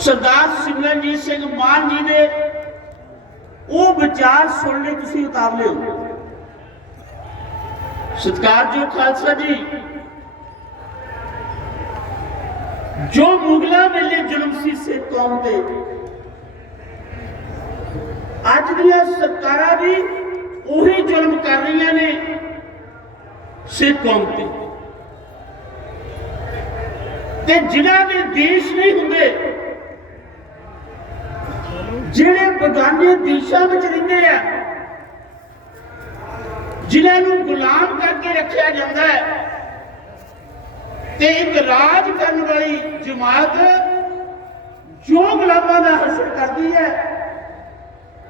ਸਰਦਾਰ ਸਿਮਰਨਜੀਤ ਸਿੰਘ ਮਾਨ ਜੀ ਦੇ ਉਹ ਵਿਚਾਰ ਸੁਣ ਲਈ ਤੁਸੀਂ ਉਤਾਵਲੇ ਹੋ। ਸਤਿਕਾਰਯੋਗ ਖਾਲਸਾ ਜੀ, ਜੋ ਮੁਗਲਾਂ ਵੇਲੇ ਜ਼ੁਲਮ ਸੀ ਸਿੱਖ ਕੌਮ ਤੇ, ਅੱਜ ਦੀਆਂ ਸਰਕਾਰਾਂ ਵੀ ਉਹੀ ਜ਼ੁਲਮ ਕਰ ਰਹੀਆਂ ਨੇ ਸਿੱਖ ਕੌਮ ਤੇ। ਤੇ ਜਿਨ੍ਹਾਂ ਦੇ ਦੇਸ਼ ਨਹੀਂ ਹੁੰਦੇ ਜਿਹੜੇ ਬਗਾਨੇ ਦੇਸ਼ਾਂ ਵਿੱਚ ਰਹਿੰਦੇ ਆ, ਜਿਨ੍ਹਾਂ ਨੂੰ ਗੁਲਾਮ ਕਰਕੇ ਰੱਖਿਆ ਜਾਂਦਾ ਹੈ, ਤੇ ਇੱਕ ਰਾਜ ਕਰਨ ਵਾਲੀ ਜਮਾਤ ਜੋ ਗੁਲਾਮਾਂ ਦਾ ਹਸ਼ਰ ਕਰਦੀ ਹੈ,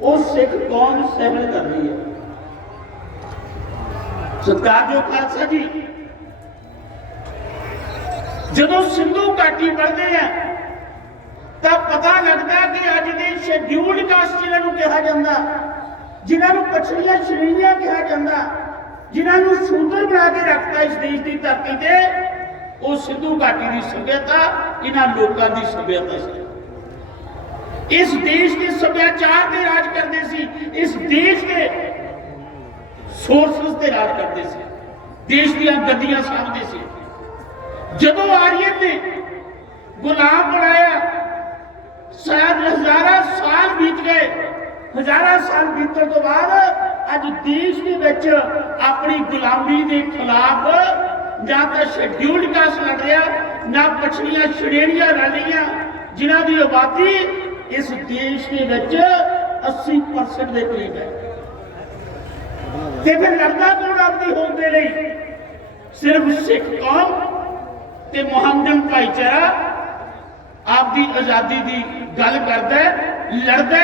ਉਹ ਸਿੱਖ ਕੌਮ ਸਹਿਣ ਕਰ ਰਹੀ ਹੈ। ਸਤਿਕਾਰਯੋਗ ਖਾਲਸਾ ਜੀ, ਜਦੋਂ ਸਿੰਧੂ ਘਾਟੀ ਵੜਦੇ ਆ ਤਾਂ ਪਤਾ ਲੱਗਦਾ ਕਿ ਅੱਜ ਦੇ ਸ਼ੈਡਿਊਲਡ ਕਾਸਟ ਜਿਨ੍ਹਾਂ ਨੂੰ ਕਿਹਾ ਜਾਂਦਾ, ਜਿਨ੍ਹਾਂ ਨੂੰ ਪਛੜੀਆਂ ਸ਼੍ਰੇਣੀਆਂ ਕਿਹਾ ਜਾਂਦਾ, ਜਿਨ੍ਹਾਂ ਨੂੰ ਸ਼ੂਦਰ ਬਣਾ ਕੇ ਰੱਖਤਾ ਇਸ ਦੇਸ਼ ਦੀ ਧਰਤੀ ਤੇ, ਉਹ ਸਿੱਧੂ ਘਾਟੀ ਦੀ ਸਭਿਅਤਾ, ਇਹਨਾਂ ਲੋਕਾਂ ਦੀ ਸਭਿਅਤਾ ਸੀ। ਇਸ ਦੇਸ਼ ਦੇ ਸੱਭਿਆਚਾਰ ਤੇ ਰਾਜ ਕਰਦੇ ਸੀ, ਇਸ ਦੇਸ਼ ਦੇ ਸੋਰਸਸ ਤੇ ਰਾਜ ਕਰਦੇ ਸੀ, ਦੇਸ਼ ਦੀਆਂ ਗੱਦੀਆਂ ਸਾਂਭਦੇ ਸੀ। ਜਦੋਂ ਆਰੀਅਨ ਨੇ ਗੁਲਾਮ ਬਣਾਇਆ ਸ਼ਾਇਦ ਹਜ਼ਾਰਾਂ ਸਾਲ ਬੀਤ ਗਏ ਹਜ਼ਾਰਾਂ ਸਾਲ ਬੀਤਣ ਤੋਂ ਬਾਅਦ ਅੱਜ ਦੇਸ਼ ਦੇ ਵਿੱਚ ਆਪਣੀ ਗੁਲਾਮੀ ਦੇ ਖਿਲਾਫ ਜਾਂ ਤਾਂ ਸ਼ੈਡਿਊਲਡ ਕਾਸਟ ਲੜ ਰਿਹਾ, ਨਾ ਪਛੜੀਆਂ ਸ਼੍ਰੇਣੀਆਂ ਰਲੀਆਂ ਜਿਨ੍ਹਾਂ ਦੀ ਆਬਾਦੀ ਇਸ ਦੇਸ਼ ਦੇ ਵਿੱਚ 80% ਦੇ ਕਰੀਬ ਹੈ। ਤੇ ਫਿਰ ਲੜਦਾ ਕੌਣ ਆਪਣੀ ਹੋਂਦ ਦੇ ਲਈ? ਸਿਰਫ ਸਿੱਖ ਕੌਮ ਤੇ ਮੁਹੰਮਦਨ ਭਾਈਚਾਰਾ ਆਪਦੀ ਆਜ਼ਾਦੀ ਦੀ ਗੱਲ ਕਰਦਾ ਲੜਦਾ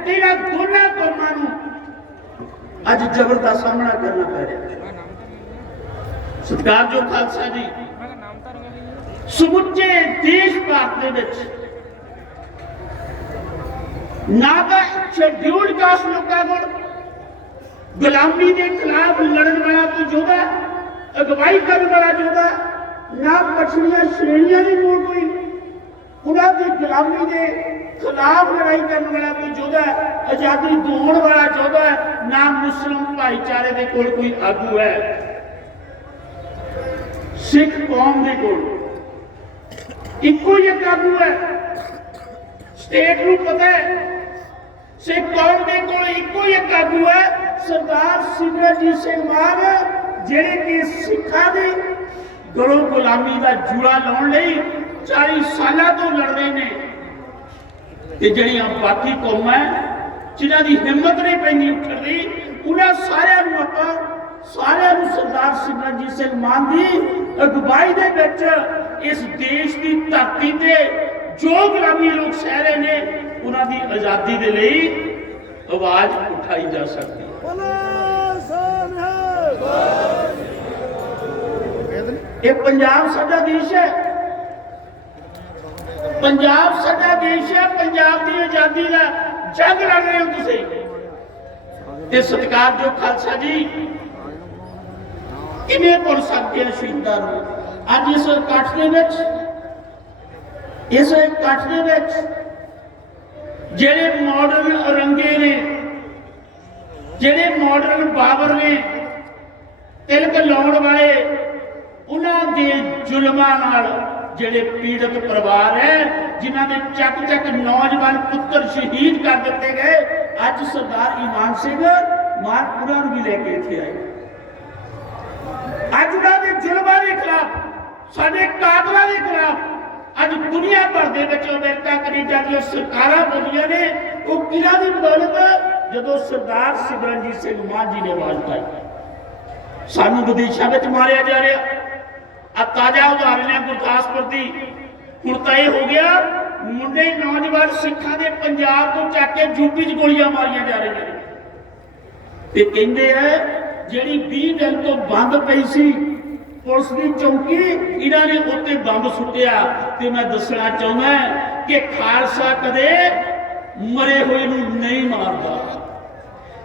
ਹੈ ਤੇ ਇਹਨਾਂ ਦੋਨਾਂ ਕੌਮਾਂ ਨੂੰ ਅੱਜ ਜ਼ਬਰ ਦਾ ਸਾਹਮਣਾ ਕਰਨਾ ਪੈ ਰਿਹਾ ਹੈ ਸਤਿਕਾਰਯੋਗ ਖਾਲਸਾ ਜੀ ਸਮੁੱਚੇ ਦੇਸ਼ ਭਾਰਤ ਦੇ ਵਿੱਚ ਨਾ ਤਾਂ ਸ਼ੈਡਿਊਲਡ ਕਾਸਟ ਲੋਕਾਂ ਕੋਲ ਗੁਲਾਮੀ ਦੇ ਖਿਲਾਫ ਲੜਨ ਵਾਲਾ ਕੋਈ ਯੋਧਾ ਅਗਵਾਈ ਕਰਨ ਵਾਲਾ ਯੋਧਾ ਨਾ ਪਛੜੀਆਂ ਸ਼੍ਰੇਣੀਆਂ ਦੀ ਖਿਲਾਫ ਲੜਾਈ ਕਰਨ ਵਾਲਾ ਕੋਈ ਯੋਧਾ ਆਜ਼ਾਦੀ ਦਿਵਾਉਣ ਵਾਲਾ ਯੋਧਾ ਹੈ? ਨਾ ਮੁਸਲਮ ਭਾਈਚਾਰੇ ਦੇ ਕੋਲ ਕੋਈ ਆਗੂ ਹੈ? ਸਿੱਖ ਕੌਮ ਦੇ ਕੋਲ ਇੱਕੋ ਹੀ ਇੱਕ ਆਗੂ ਹੈ। ਸਟੇਟ ਨੂੰ ਪਤਾ ਹੈ। ਸਿੱਖ ਕੌਮ ਦੇ ਕੋਲ ਇੱਕੋ ਹੀ ਇੱਕ ਆਗੂ ਹੈ, ਸਰਦਾਰ ਸਿਮਰਨਜੀਤ ਸਿੰਘ ਮਾਨ, ਜਿਹੜੇ ਕਿ ਸਿੱਖਾਂ ਦੀ ਗਲੋਂ ਗੁਲਾਮੀ ਦਾ ਜੂੜਾ ਲਾਉਣ ਲਈ 40 ਸਾਲਾਂ ਤੋਂ ਲੜ ਰਹੇ ਨੇ। ਤੇ ਜਿਹੜੀਆਂ ਬਾਕੀ ਕੌਮਾਂ ਜਿਨ੍ਹਾਂ ਦੀ ਹਿੰਮਤ ਨਹੀਂ ਪੈਂਦੀ ਉੱਠਣ ਦੀ ਉਹਨਾਂ ਸਾਰਿਆਂ ਨੂੰ ਆਪਾਂ ਸਾਰਿਆਂ ਨੂੰ ਸਰਦਾਰ ਸਿਮਰਨਜੀਤ ਸਿੰਘ ਮਾਨ ਦੀ ਅਗਵਾਈ ਦੇ ਵਿੱਚ ਇਸ ਦੇਸ਼ ਦੀ ਧਰਤੀ ਤੇ ਜੋ ਗੁਲਾਮੀ ਲੋਕ ਸਹਿ ਰਹੇ ਨੇ ਉਹਨਾਂ ਦੀ ਆਜ਼ਾਦੀ ਦੇ ਲਈ ਆਵਾਜ਼ ਉਠਾਈ ਜਾ ਸਕਦੀ ਹੈ। ਇਹ ਪੰਜਾਬ ਸਾਡਾ ਦੇਸ਼ ਹੈ। ਪੰਜਾਬ ਸਾਡਾ ਦੇਸ਼ ਹੈ, ਪੰਜਾਬ ਦੀ ਆਜ਼ਾਦੀ ਦਾ ਜੰਗ ਲੜ ਰਹੇ ਹੋ ਤੁਸੀਂ। ਤੇ ਸਤਿਕਾਰਯੋਗ ਖਾਲਸਾ ਜੀ, ਕਿਵੇਂ ਭੁੱਲ ਸਕਦੇ ਹਾਂ ਸ਼ਹੀਦਾਂ ਨੂੰ? ਅੱਜ ਇਸ ਇਕੱਠ ਦੇ ਵਿੱਚ, ਇਸ ਇਕੱਠ ਦੇ ਵਿੱਚ ਜਿਹੜੇ ਮਾਡਰਨ ਰੰਗੇ ਨੇ, ਜਿਹੜੇ ਮਾਡਰਨ ਬਾਬਰ ਨੇ, ਤਿਲਕ ਲਾਉਣ ਵਾਲੇ, ਉਹਨਾਂ ਦੇ ਜ਼ੁਲਮਾਂ ਨਾਲ ਜਿਹੜੇ ਪੀੜਤ ਪਰਿਵਾਰ ਹੈ, ਜਿਨ੍ਹਾਂ ਦੇ ਚੱਕ ਚੱਕ ਨੌਜਵਾਨ ਪੁੱਤਰ ਸ਼ਹੀਦ ਕਰ ਦਿੱਤੇ ਗਏ, ਅੱਜ ਸਰਦਾਰ ਇਮਾਨ ਸਿੰਘ ਮਾਨਪੁਰਾ ਨੂੰ ਵੀ ਲੈ ਕੇ ਇੱਥੇ ਆਏ। ਅੱਜ ਦਾ ਦੇ ਜ਼ੁਲਮਾਂ ਦੇ ਖਿਲਾਫ, ਸਾਡੇ ਕਾਤਲਾਂ ਦੇ ਖਿਲਾਫ, ਅੱਜ ਦੁਨੀਆ ਭਰ ਦੇ ਵਿੱਚ ਅਮਰੀਕਾ, ਕੈਨੇਡਾ ਦੀਆਂ ਸਰਕਾਰਾਂ ਬੋਲੀਆਂ ਨੇ, ਉਹ ਕਿਹਨਾਂ ਦੀ ਬਦੌਲਤ? ਜਦੋਂ ਸਰਦਾਰ ਸਿਮਰਨਜੀਤ ਸਿੰਘ ਮਾਨ ਜੀ ਨੇ ਆਵਾਜ਼ ਉਠਾਈ ਸਾਨੂੰ ਵਿਦੇਸ਼ਾਂ ਵਿੱਚ ਮਾਰਿਆ ਜਾ ਰਿਹਾ। ਆ ਤਾਜ਼ਾ ਉਦਾਹਰਣ ਹੈ ਗੁਰਦਾਸਪੁਰ ਦੀ। ਹੁਣ ਤਾਂ ਇਹ ਹੋ ਗਿਆ, ਮੁੰਡੇ ਨੌਜਵਾਨ ਸਿੱਖਾਂ ਦੇ ਪੰਜਾਬ ਤੋਂ ਚੱਕ ਕੇ ਯੂਪੀ 'ਚ ਗੋਲੀਆਂ ਮਾਰੀਆਂ ਜਾ ਰਹੀਆਂ ਨੇ। ਤੇ ਕਹਿੰਦੇ ਆ, ਜਿਹੜੀ 20 ਦਿਨ ਤੋਂ ਬੰਦ ਪਈ ਸੀ, ਪੁਲਿਸ ਦੀ ਚੌਂਕੀ, ਇਹਨਾਂ ਨੇ ਉੱਤੇ ਬੰਬ ਸੁੱਟਿਆ। ਤੇ ਮੈਂ ਦੱਸਣਾ ਚਾਹੁੰਦਾ ਕਿ ਖਾਲਸਾ ਕਦੇ ਮਰੇ ਹੋਏ ਨੂੰ ਨਹੀਂ ਮਾਰਦਾ।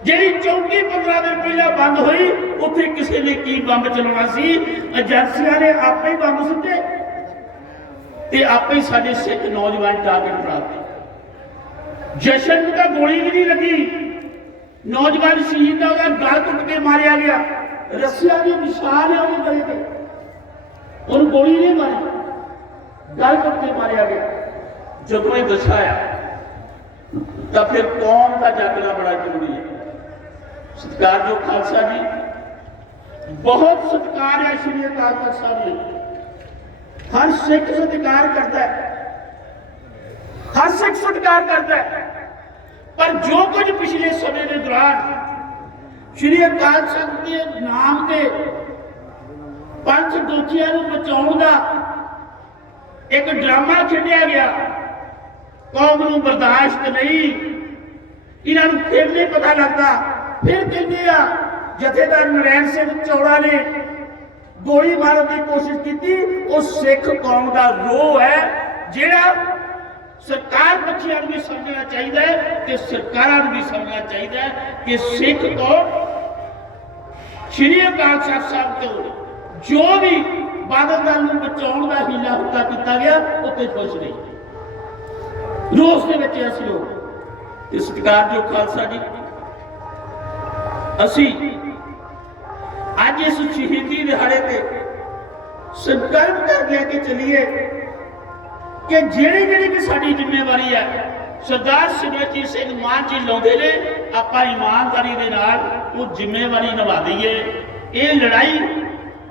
ਜਿਹੜੀ ਚੌਕੀ 15 ਦਿਨ ਪਹਿਲਾਂ ਬੰਦ ਹੋਈ, ਉੱਥੇ ਕਿਸੇ ਨੇ ਕੀ ਬੰਬ ਚਲਾਉਣਾ ਸੀ? ਏਜੰਸੀਆਂ ਨੇ ਆਪੇ ਹੀ ਬੰਬ ਸੁੱਟੇ। ਤੇ ਆਪੇ ਸਾਡੇ ਸਿੱਖ ਨੌਜਵਾਨ ਟਾਰਗੇਟ ਬਣਾਤੇ ਜਸ਼ਨ ਨੂੰ ਤਾਂ ਗੋਲੀ ਵੀ ਨਹੀਂ ਲੱਗੀ। ਨੌਜਵਾਨ ਸ਼ਹੀਦ ਦਾ ਉਹਦਾ ਗਲ ਟੁੱਟ ਕੇ ਮਾਰਿਆ ਗਿਆ। ਰੱਸਿਆ ਦੀ ਨਿਸ਼ਾਨ ਹੈ ਉਹਦੇ ਗਲੇ ਤੇ। ਉਹਨੂੰ ਗੋਲੀ ਨਹੀਂ ਮਾਰੀ। ਗਲ ਟੁੱਟ ਕੇ ਮਾਰਿਆ ਗਿਆ। ਜਦੋਂ ਇਹ ਦਸ਼ਾ ਤਾਂ ਫਿਰ ਕੌਮ ਦਾ ਜਾਗਣਾ ਬੜਾ ਜ਼ਰੂਰੀ ਹੈ। ਸਤਿਕਾਰਯੋਗ ਖਾਲਸਾ ਜੀ। ਬਹੁਤ ਸਤਿਕਾਰ ਹੈ ਸ਼੍ਰੀ ਅਕਾਲ ਤਖਤ ਸਾਹਿਬ ਜੀ। ਹਰ ਸਿੱਖ ਸਤਿਕਾਰ ਕਰਦਾ ਹੈ। ਹਰ ਸਿੱਖ ਸਤਿਕਾਰ ਕਰਦਾ ਹੈ। ਪਰ ਜੋ ਕੁਝ ਪਿਛਲੇ ਸਮੇਂ ਦੇ ਦੌਰਾਨ ਸ਼੍ਰੀ ਅਕਾਲ ਤਖਤ ਦੇ ਨਾਮ ਤੇ ਪੰਜ ਦੋਚੀਆਂ ਨੂੰ ਬਚਾਉਣ ਦਾ ਇੱਕ ਡਰਾਮਾ ਖੇਡਿਆ ਗਿਆ, ਕੌਮ ਨੂੰ ਬਰਦਾਸ਼ਤ ਨਹੀਂ। ਇਹਨਾਂ ਨੂੰ ਫਿਰ ਨਹੀਂ ਪਤਾ ਲੱਗਦਾ ਫਿਰ ਕਹਿੰਦੇ ਆ, ਜਥੇਦਾਰ ਨਰੈਣ ਸਿੰਘ ਚੌੜਾ ਨੇ ਗੋਲੀ ਮਾਰਨ ਦੀ ਕੋਸ਼ਿਸ਼ ਕੀਤੀ। ਉਹ ਸਿੱਖ ਕੌਮ ਦਾ ਰੋਹ ਹੈ, ਜਿਹੜਾ ਸਰਕਾਰ ਬੱਚਿਆਂ ਨੂੰ ਵੀ ਸਮਝਣਾ ਚਾਹੀਦਾ ਹੈ ਤੇ ਸਰਕਾਰਾਂ ਨੂੰ ਵੀ ਸਮਝਣਾ ਚਾਹੀਦਾ ਹੈ ਕਿ ਸਿੱਖ ਕੌਮ ਸ਼੍ਰੀ ਅਕਾਲ ਤਖਤ ਸਾਹਿਬ ਤੋਂ ਜੋ ਵੀ ਬਾਦਲ ਦਲ ਨੂੰ ਬਚਾਉਣ ਦਾ ਹੀਲਾ ਹੁਕਾ ਕੀਤਾ ਗਿਆ ਉੱਤੇ ਖੁਸ਼ ਨਹੀਂ। ਰੋਸ ਦੇ ਵਿੱਚ ਅਸੀਂ ਲੋਕ ਤੇ ਸਰਕਾਰ ਜੋ ਖਾਲਸਾ ਜੀ ਅਸੀਂ ਅੱਜ ਇਸ ਸ਼ਹੀਦੀ ਦਿਹਾੜੇ ਤੇ ਸੰਕਲਪ ਕਰ ਲਿਆ ਕਿ ਚਲੀਏ ਕਿ ਜਿਹੜੀ ਜਿਹੜੀ ਵੀ ਸਾਡੀ ਜ਼ਿੰਮੇਵਾਰੀ ਹੈ ਸਰਦਾਰ ਸਿਮਰਜੀਤ ਸਿੰਘ ਮਾਨ ਜੀ ਲਾਉਂਦੇ ਨੇ ਆਪਾਂ ਇਮਾਨਦਾਰੀ ਦੇ ਨਾਲ ਉਹ ਜ਼ਿੰਮੇਵਾਰੀ ਨਿਭਾ ਦਈਏ ਇਹ ਲੜਾਈ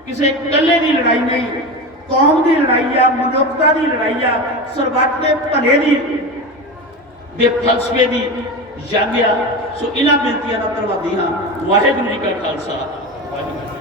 ਕਿਸੇ ਇਕੱਲੇ ਦੀ ਲੜਾਈ ਨਹੀਂ ਕੌਮ ਦੀ ਲੜਾਈ ਆ ਮਨੁੱਖਤਾ ਦੀ ਲੜਾਈ ਆ ਸਰਬੱਤ ਦੇ ਭਲੇ ਦੀ ਦੇ ਫਲਸਫੇ ਦੀ ਜਾਗਿਆ। ਸੋ ਇਹਨਾਂ ਬੇਨਤੀਆਂ ਦਾ ਧੰਨਵਾਦੀ ਹਾਂ। ਵਾਹਿਗੁਰੂ ਜੀ ਕਾ ਖਾਲਸਾ। ਵਾਹਿਗੁਰੂ ਜੀ